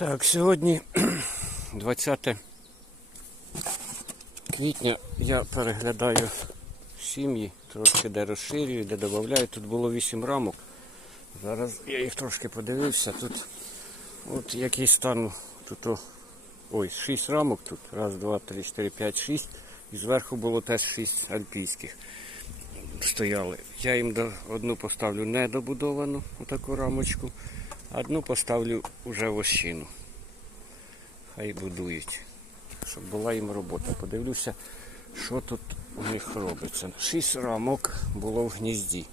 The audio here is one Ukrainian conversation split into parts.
Так, сьогодні 20 квітня я переглядаю сім'ї, трошки де розширюю, де додаю. Тут було 8 рамок. Зараз я їх трошки подивився. Тут от який стан тут ой, 6 рамок тут. Раз, два, три, чотири, п'ять, шість. І зверху було теж 6 альпійських стояли. Я їм одну поставлю недобудовану, отаку рамочку, одну поставлю вже вощину. Хай будують, щоб була їм робота. Подивлюся, що тут у них робиться. Шість рамок було в гнізді.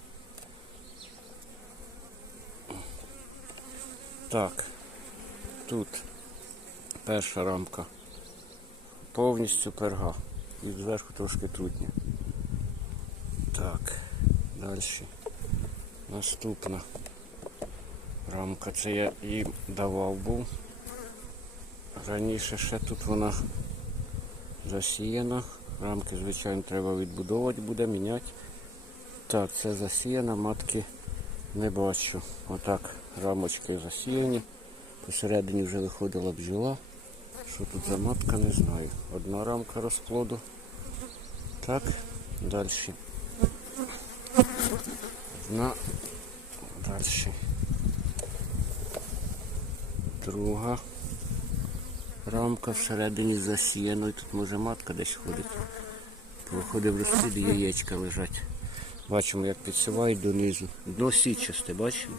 Так, тут перша рамка повністю перга. І зверху трошки трутня. Так, далі. Наступна рамка. Це я їм давав був. Раніше ще тут вона засіяна. Рамки, звичайно, треба відбудовувати, буде міняти. Так, це засіяна, матки не бачу. Отак рамочки засіяні. Посередині вже виходила бджола. Що тут за матка, не знаю. Одна рамка розплоду. Так, далі. Одна. Далі. Друга рамка всередині засіяно. І тут може матка десь ходить. Проходить в розплід, і яєчка лежать. Бачимо, як підсивають донизу. Дно січасте, бачимо?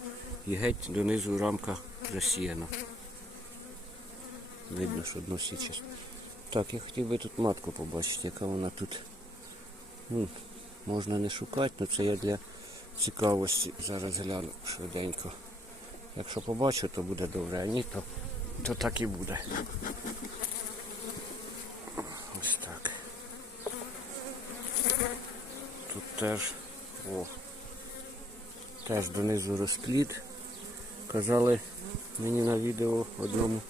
І геть донизу рамка засіяна. Видно, що дно січасте. Так, я хотів би тут матку побачити, яка вона тут. Ну, можна не шукати, але це я для цікавості зараз гляну швиденько. Якщо побачу, то буде добре, а ні, то, то так і буде. Ось так. Тут теж о, теж донизу розплід. Казали мені на відео одному,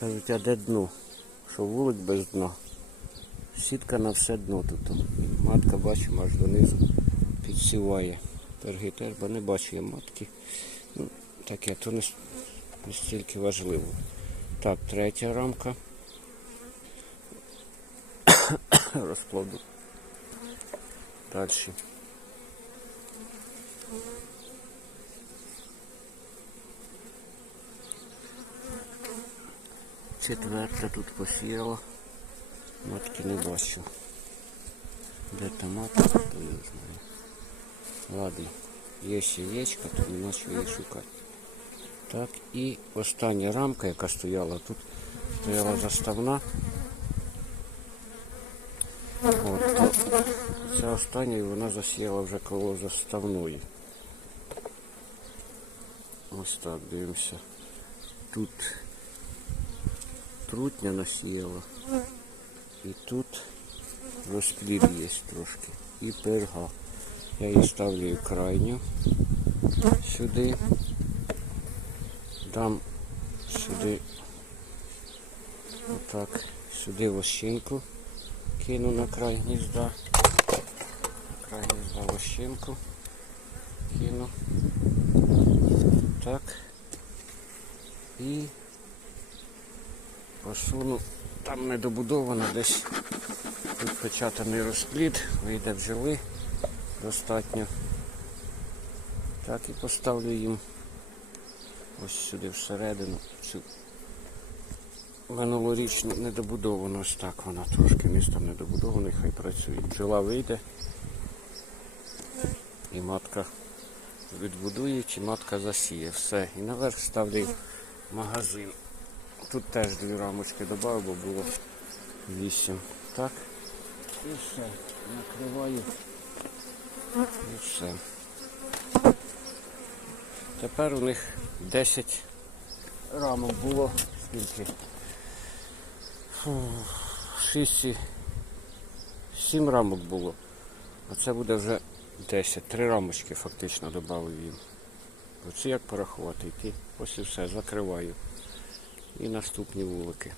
кажуть, а де дно? Що вулик без дна. Сітка на все дно тут. Матка бачимо аж донизу підсіває. Перги теж, бо не бачу я матки. Ну, таке, то не, с- не стільки важливо. Так, третя рамка. Розплоду. Далі. Четверта тут посіяла. Матки не бачу. Де та матка, то я знаю. Ладно, є ще яєчка, то нема що її шукати. Так, і остання рамка, яка стояла, тут стояла заставна. От, ця остання і вона засіяла вже коло заставної. Ось так, дивимося. Тут трутня насіяла. І тут розплід є трошки. І перга. Я її ставлю крайню сюди. Дам сюди отак, сюди вощинку кину на край гнізда. На край гнізда вощинку кину. Так. І посуну. Там недобудовано десь тут печатаний розплід, вийде бджоли достатньо. Так і поставлю їм ось сюди всередину цю минулорічну недобудовану, ось так вона трошки містом недобудована, хай працює. Бджола вийде і матка відбудує, чи матка засіє. Все. І наверх ставлю магазин. Тут теж дві рамочки додав, бо було вісім. Так. І все. Накриваю. І все. Тепер у них 10 рамок було. Скільки? Фу, 6, 7 рамок було. А це буде вже 10. Три рамочки фактично додав їм. Оце як порахувати йти. Ось і все, закриваю. І наступні вулики.